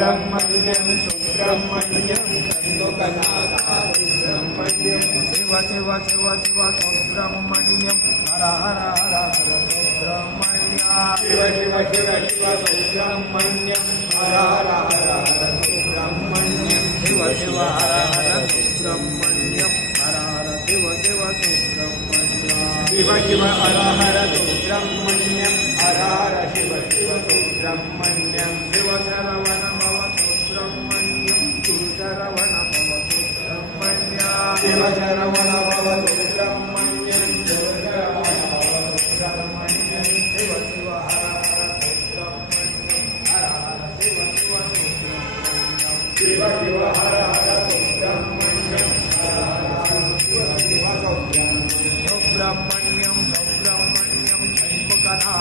सुब्रह्मण्यं सुब्रह्मण्यं षण्मुखनाथा सुब्रह्मण्यं शिव शिव शिव शिव सुब्रह्मण्यं हर हर हर हर सुब्रह्मण्य शिव शिव शिव शिव सुब्रह्मण्यं हर हर हर हर सुब्रह्मण्यं शिव शिव हर हर सुब्रह्मण्यं हर हर शिव शिव सुब्रह्मण्यं शिव शिव हर हर सुब्रह्मण्यं हर हर शिव शिव सुब्रह्मण्यं शिव शरवण भव सुब्रह्मण्यं शिव शरवण भव सुब्रह्मण्यं शिव शरवण भव सुब्रह्मण्यं शिव शरवण भव सुब्रह्मण्यं शिव शिव हर हर सुब्रह्मण्यं हर हर शिव शिव सुब्रह्मण्यं शिव शिव हर हर सुब्रह्मण्यं हर हर शिव शिव सुब्रह्मण्यं सुब्रह्मण्यं षण्मुखनाथा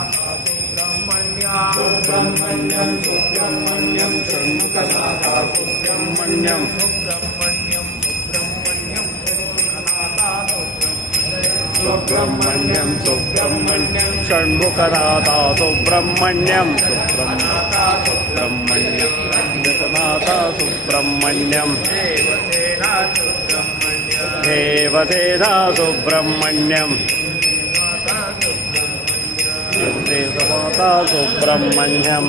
सुब्रह्मण्यं सुब्रह्मण्यं सुब्रह्मण्यं षण्मुखनाथा सुब्रह्मण्यं सुब्रह्मण्यं सुब्रह्मण्यं षण्मुखनाथा सुब्रह्मण्यं सुब्रह्मण्यं षण्मुखनाथा सुब्रह्मण्यं सुब्रह्मनाथा सुब्रह्मण्यं षण्मुखनाथा सुब्रह्मण्यं देवसेना सुब्रह्मण्यं देवसेना सुब्रह्मण्यं देवमाता सुब्रह्मण्यं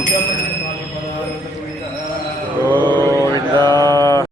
गोविंदा।